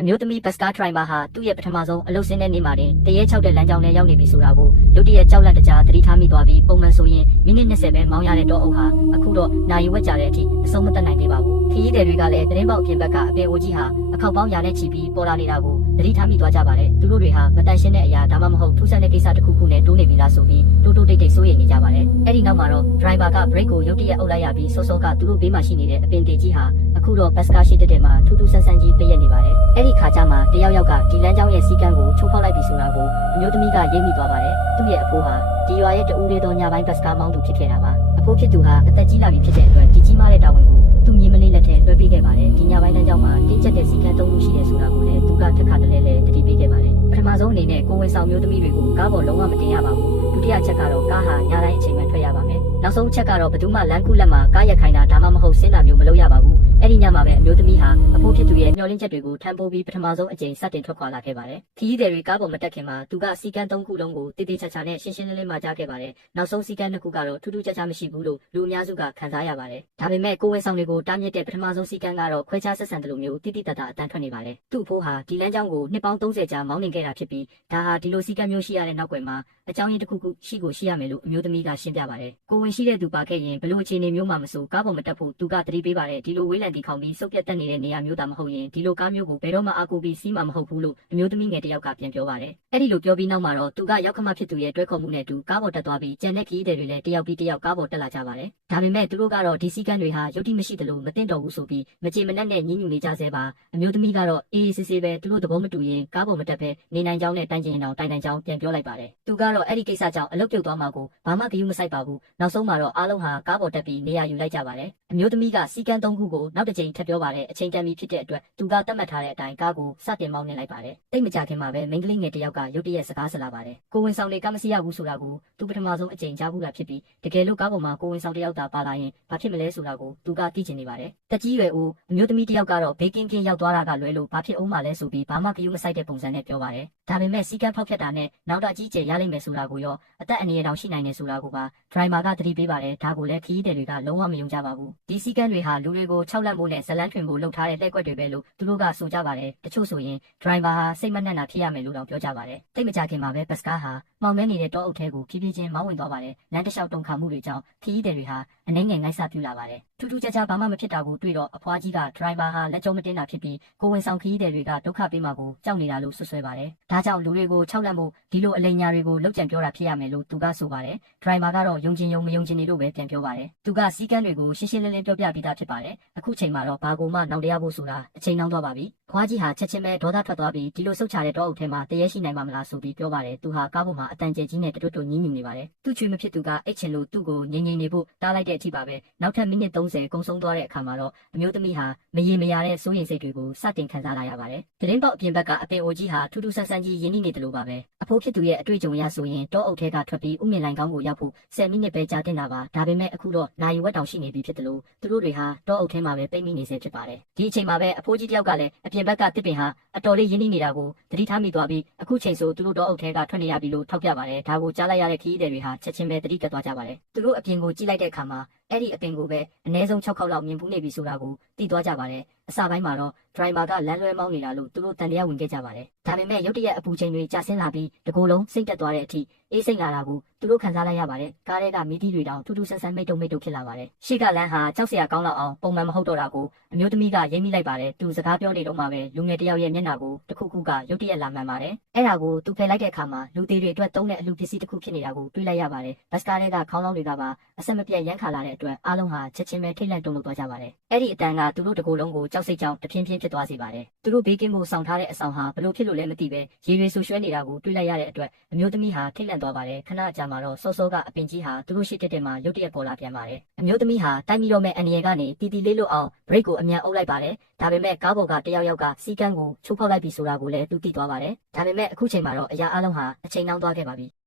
အမျိုးသမီးဘတ်စကားဒရိုင်ဘာဟာသူ့ရဲ့ပထမဆုံးအလုပ်ဆင်းတဲ့နေ့မှာတင်တရေ6တဲ့လမ်းကြောင်းနဲ့ရောက်နေပြီဆိုတာကိုရုတ်တရက်ကြောက်လန့်တကြားသတိထားမိသွားပြီးပုံမှန်ဆိုရင်မိနစ်20ပဲမောင်းရတဲ့တောအုပ်ဟာအခုတော့နိုင်ဝက်ကြတဲ့အထိအဆုံးမသက်နိုင်သေးပါဘူးခရီးသည်တွေကလည်းသတင်းပေါက်အပြင်ဘက်ကအပေအိုကြီးဟာအခောက်ပေါင်းရာနဲ့ချီပြီးပေါ်လာနေတာကိုသတိထားမိသွားကြပါတယ်သူတို့တွေဟာမတန်ရှင်းတဲ့အရာဒါမှမဟုတ်ထူးဆန်းတဲ့ကိစ္စတစ်ခုခုနဲ့တိုးနေပြီလားဆိုပြီးတိုးတိုးတိတ်တိတ်စိုးရိမ်နေကြပါတယ်အဲ့ဒီနောက်မှာတော့ဒရိုင်ဘာကဘရိတ်ကိုရုတ်တရက်အုပ်လိုက်ရပြီးစောစောကသူတို့ဘေးမှာရှိနေတဲ့အပင်တေကြီးဟာအခုတော့ဘတ်စကားရှိတဲ့မှာထူးထူးဆန်းဆန်းကြီးပြည့်ရနေပါတယ်အဲ့ဒီခါကျမှတယောက်ကဒီလမ်းကြောင်းရဲ့စီကံကိုချိုးဖောက်လိုက်ပြီဆိုတာကိုအမျိုးသမီးကရိပ်မိသွားပါတယ်သူ့ရဲ့အဖိုးဟာဒီရွာရဲ့တူလေးသောညပိုင်းဘတ်စကားမောင်းသူဖြစ်ခဲ့တာပါအဖိုးဖြစ်သူဟာအသက်ကြီးလာပြီဖြစ်တဲ့အတွက်ဒီကြီးမားတဲ့တာဝန်ကိုသူ့မြေမလေးလက်ထဲလွှဲပေးခဲ့ပါတယ်ဒီညပိုင်းလမ်းကြောင်းမှာတင်းကျပ်တဲ့စီကံ3ခုရှိတယ်ဆိုတာကိုလည်းသူကတစ်ခါတည်းလဲတတိပေးခဲ့ပါတယ်ပထမဆုံးအနေနဲ့ကိုဝင်ဆောင်မျိုးသမီးတွေကိုကားပေါ်လုံးဝမတင်ရပါဘူးဒုတိယချက်ကတော့ကားဟာညတိုင်းအချိန်မှထွက်ရပါမယ်နောက်ဆုံးချက်ကတော့ဘယ်သူမှလမ်းခုလက်မှာကားရက်ခိုင်းတာဒါမှမဟုတ်ဆင်းတာမျိုးမလုပ်ရပါဘူးအဲ့ဒီညမှာပဲအမျိုးသမီးဟာအဖိုးဖြစ်သူရဲ့မျှော်လင့်ချက်တွေကိုထမ်းပိုးပြီးပထမဆုံးအကြိမ်စတင်ထွက်ခွာလာခဲ့ပါတယ်ခရီးသည်တွေကားပေါ်မတက်ခင်မှာသူကစီကံ3ခုလုံးကိုတိတိကျကျနဲ့ရှင်းရှင်းလင်းလင်းမှာကြားခဲ့ပါတယ်နောက်ဆုံးစီကံ2ခုကတော့ထူးထူးခြားခြားမရှိဘူးလို့လူအများစုကခံစားရပါတယ်ဒါပေမဲ့ကိုဝင်ဆောင်တွေကိုတားမြစ်တဲ့ပထမဆုံးစီကံကတော့ခွဲခြားဆက်ဆံတယ်လို့မျိုးတိတိတတ်တာအတန်းထွက်နေပါတယ်သူ့အဖိုးဟာဒီလမ်းကြောင်းကိုနှစ်ပေါင်း30ကြာမောင်းနေခဲ့တာဖြစ်ပြီးဒါဟာဒီလိုစီကံမျိုးရှိရတဲ့နောက်ွယ်မှာအကြောင်းရင်းတစ်ခုခုရှိရမယ်လို့အမျိုးသမီးကရှင်းပြပါတယ်ကိုဝင်ရှိတဲ့သူပါခဲ့ရင်ဘလို့အခြေအနေမျိုးမှမဆိုကားပေါ်မတက်ဖို့သူကသတိပေးပါတယ်ဒီလိုဝေးလံတီခေါင်ပြီးစုပ်ပြတ်တက်နေတဲ့နေရာမျိုးသာမဟုတ်ရင်ဒီလိုကားမျိုးကိုဘယ်တော့မှအားကိုးပြီးစီးမှာမဟုတ်ဘူးလို့အမျိုးသမီးငယ်တစ်ယောက်ကပြန်ပြောပါတယ်အဲ့ဒီလိုပြောပြီးနောက်မှာတော့သူကရောက်ခမဖြစ်သူရဲ့တွဲခေါ်မှုနဲ့တူကားပေါ်တက်သွားပြီးကြံတဲ့ခရီးသည်တွေလည်းတယောက်ပြီးတယောက်ကားပေါ်တက်လာကြပါတယ်ဒါပေမဲ့သူတို့ကတော့ဒီစီကံတွေဟာရုပ်တိမရှိသလိုမသိတော့ဘူးဆိုပြီးမကြေမနက်နဲ့ညှဉ်းညူနေကြဆဲပါအမျိုးသမီးကတော့အေးအေးဆေးဆေးပဲသူတို့သဘောမတူရင်ကားပေါ်မတက်ဘဲနေနိုင်ကြောင်းနဲ့တိုင်ကျင်အောင်တိုင်ကြောင်းပြန်ပြောလိုက်ပါတယ်သူကတော့အဲ့ဒီကိစ္စကြောင့်အလုပ်ပြုတ်သွားမှာကိုဘာမှဂရုမစိုက်ပါဘူးနောက်ဆုံးမှာတော့အားလုံးဟာကားပေါ်တက်ပြီးနေရာယူလိုက်ကြပါတယ်အမျိုးသမီးကစီကံ3ခုကိုနောက်တစ်ကြိမ်ထပ်ပြောပါတယ်အချိန်တန်ပြီဖြစ်တဲ့အတွက်သူကသတ်မှတ်ထားတဲ့အတိုင်းကားကိုစတင်မောင်းနေလိုက်ပါတယ်တိတ်မကြခင်မှာပဲမိန်းကလေးငယ်တစ်ယောက်ကရုတ်တရက်စကားဆလာပါတယ်ကိုဝင်ဆောင်တွေကမစီရဘူးဆိုတာကိုသူပထမဆုံးအကြိမ်ကြားဘူးတာဖြစ်ပြီးတကယ်လို့ကားပေါ်မှာကိုဝင်ဆောင်တစ်ယောက်သာပါလာရင်ဘာဖြစ်မလဲဆိုတာကိုသူကသိချင်နေပါတယ်တက်ကြီးရွယ်ဦးအမျိုးသမီးတစ်ယောက်ကတော့ဘေးကင်းရောက်သွားတာကလွဲလို့ဘာဖြစ်အောင်မှလဲဆိုပြီးဘာမှဂရုမစိုက်တဲ့ပုံစံနဲ့ပြောပါတယ်ဒါပေမဲ့စီကံဖောက်ဖျက်တာနဲ့နောက်တော့အကြီးအကျယ်ရလိမ့်မယ်ဆိုတာကိုရောအသက်အန္တရာယ်တောင်ရှိနိုင်တယ်ဆိုတာကိုပါဒရိုင်ဘာကသတိပေးပါတယ်ဒါကိုလည်းခရီးသည်တွေကလုံးဝမယုံကြပါဘူးဒီစီကံတွေဟာလူတွေကိုခြောက်လန့်ဖို့နဲ့ဇလန်းထွင်ဖို့လုပ်ထားတဲ့လှည့်ကွက်တွေပဲလို့သူတို့ကဆိုကြပါတယ်တချို့ဆိုရင်ဒရိုင်ဘာဟာစိတ်မနှံ့တာဖြစ်ရမယ်လို့တောင်ပြောကြပါတယ်တိတ်မကြခင်မှာပဲဘတ်စကားဟာမှောင်မဲနေတဲ့တောအုပ်ထဲကိုဖြည်းဖြည်းချင်းမောင်းဝင်သွားပါတယ်လမ်းတစ်လျှောက်တုန်ခါမှုတွေကြောင့်ခရီးသည်တွေဟာအနှဲငယ်ငိုက်စပြူလာပါတယ်ထူးထူးခြားခြားဘာမှမဖြစ်တာကိုတွေ့တော့အဖွားကြီးကဒရိုင်ဘာဟာလက်ကျုံးမတင်တာဖြစ်ပြီးကိုဝင်ဆောင်ခရီးသည်တွေကဒုက္ခပေးမှာကိုကြောက်နေတာလို့ဆွဆွဲပါတယ်ဒါကြောင့်လူတွေကိုခြောက်လန့်ဖို့ဒီလိုအလိမ်ညာတွေကိုလောက်ကြံပြောတာဖြစ်ရမယ်လို့သူကဆိုပါတယ်ဒရိုင်ဘာကတော့ယုံကျင်မယုံကျင်နေလို့ပဲပြန်ပြောပါတယ်သူကစီကံတွေကိုရှင်းရှင်းလင်းလင်းပြောပြပြီးသားဖြစ်ပါတယ်အခုချိန်မှာတော့ဘာကိုမှနောက်တရားဖို့ဆိုတာအချိန်နှောင်းသွားပါပြီခွားကြီးဟာချက်ချင်းပဲဒေါသထွက်သွားပြီးဒီလိုဆုတ်ချတဲ့တောအုပ်ထဲမှာတရေရှိနိုင်မှာမလားဆိုပြီးပြောပါတယ်သူဟာကားပေါ်မှာအတန်ကျဲကြီးနဲ့တွတ်တွတ်ညင်းညူနေပါတယ်သူ့ချွေမဖြစ်သူကအိတ်ချင်လို့သူ့ကိုငြိမ်နေဖို့တားလိုက်တဲ့အထိပါပဲနောက်ထပ်မိနစ်30ကုန်ဆုံးသွားတဲ့အခါမှာတော့အမျိုးသမီးဟာမရေမရာတဲ့စိုးရိမ်စိတ်တွေကိုစတင်ခံစားလာရပါတယ်သတင်းပေါက်အပြင်ဘက်ကအပင်အိုကြီးဟာထူးထူးဆန်းဆန်းကြီးရင်းနှီးနေတယ်လို့ပါပဲအဖိုးဖြစ်သူရဲ့အတွေ့အကြုံရဆိုရင်တောအုပ်ထဲကထွက်ပြီးဥမြင့်လိုင်ကောင်းကိုရောက်ဖို့10မိနစ်ပဲကြာတင်တာပါဒါပေမဲ့အခုတော့နိုင်ဝက်တောင်ရှိနေပြီဖြစ်တယ်လို့သူတို့တွေဟာတောအုပ်ထဲမှာပဲပိတ်မိနေစေဖြစ်ပါတယ်ဒီအချိန်မှာပဲအဖိုးကြီးတယောက်ကလည်းအပြင်ဘက်ကတစ်ပင်ဟာအတော်လေးရင်းနှီးနေတာကိုသတိထားမိသွားပြီးအခုချိန်ဆိုသူတို့တောအုပ်ထဲကထွက်နေရပြီလို့ထောက်ပြပါတယ်ဒါကိုကြားလိုက်ရတဲ့ခရီးသည်တွေဟာချက်ချင်းပဲသတိတက်သွားကြပါတယ်သူတို့အပြင်ကိုကြည့်လိုက်တဲ့အခါမှာအဲ့ဒီအပင်ကိုပဲအနည်းဆုံး6ခေါက်လောက်မြင်ဖူးနေပြီဆိုတာကိုသိသွားကြပါတယ်အစပိုင်းမှာတော့ဒရိုင်ဘာကလမ်းလွဲမောင်းနေတာလို့သူတို့တန်တရားဝင်ခဲ့ကြပါတယ်ဒါပေမဲ့ရုတ်တရက်အပူချိန်တွေကျဆင်းလာပြီးတကိုယ်လုံးစိတ်တက်သွားတဲ့အထိအေးစိတ်လာတာကိုသူတို့ခံစားလိုက်ရပါတယ်ကားထဲကမီးတီးတွေတောင်ထူးထူးဆန်းဆန်းမိတ်တုံဖြစ်လာပါတယ်ရှေ့ကလမ်းဟာကြောက်စရာကောင်းလောက်အောင်ပုံမှန်မဟုတ်တော့တာကိုအမျိုးသမီးကရိပ်မိလိုက်ပါတယ်သူစကားပြောနေတော့မှပဲလူငယ်တယောက်ရဲ့မျက်နှာကိုတစ်ခုခုကရုတ်တရက်လာမှန်ပါတယ်အဲ့ဒါကိုသူဖယ်လိုက်တဲ့အခါမှာလူသေးတွေအတွက်သုံးတဲ့အလူပစ္စည်းတစ်ခုဖြစ်နေတာကိုတွေ့လိုက်ရပါတယ်ဘတ်စကားထဲကခေါင်းလောင်းတွေကပါအဆက်မပြတ်ရမ်းခါလာတဲ့အတွက်အားလုံးဟာချက်ချင်းပဲထိတ်လန့်တုန်လှုပ်သွားကြပါတယ်အဲ့ဒီအတန်ကသူတို့တကိုယ်လုံးကိုကြောက်စိတ်ကြောင့်တဖြည်းဖြည်းဖြစ်သွားစေပါတယ်သူတို့ဘေးကင်းဖို့ဆောင်ထားတဲ့အဆောင်ဟာဘလို့ဖြစ်လို့လဲမသိပဲရေရွေဆူရွှဲနေတာကိုတွေ့လိုက်ရတဲ့အတွက်အမျိုးသမီးဟာထိတ်လန့်သွားပါတယ်ခဏကြာမှာတော့စောစောကအပင်ကြီးဟာသူတို့ရှိတဲ့မှာရုတ်တရက်ပေါ်လာပြန်ပါတယ်အမျိုးသမီးဟာတိုက်မိတော့မဲ့အန်ရီကနေတီတီလေးလို့အောင်ဘရိတ်ကိုအမြန်အုပ်လိုက်ပါတယ်ဒါပေမဲ့ကားပေါ်ကတယောက်ကစီကန်းကိုချိုးဖောက်လိုက်ပြီဆိုတာကိုလည်းသူသိသွားပါတယ်ဒါပေမဲ့အခုချိန်မှာတော့အရာအလုံးဟာအချိန်နှောင်းသွားခဲ့ပါပြီ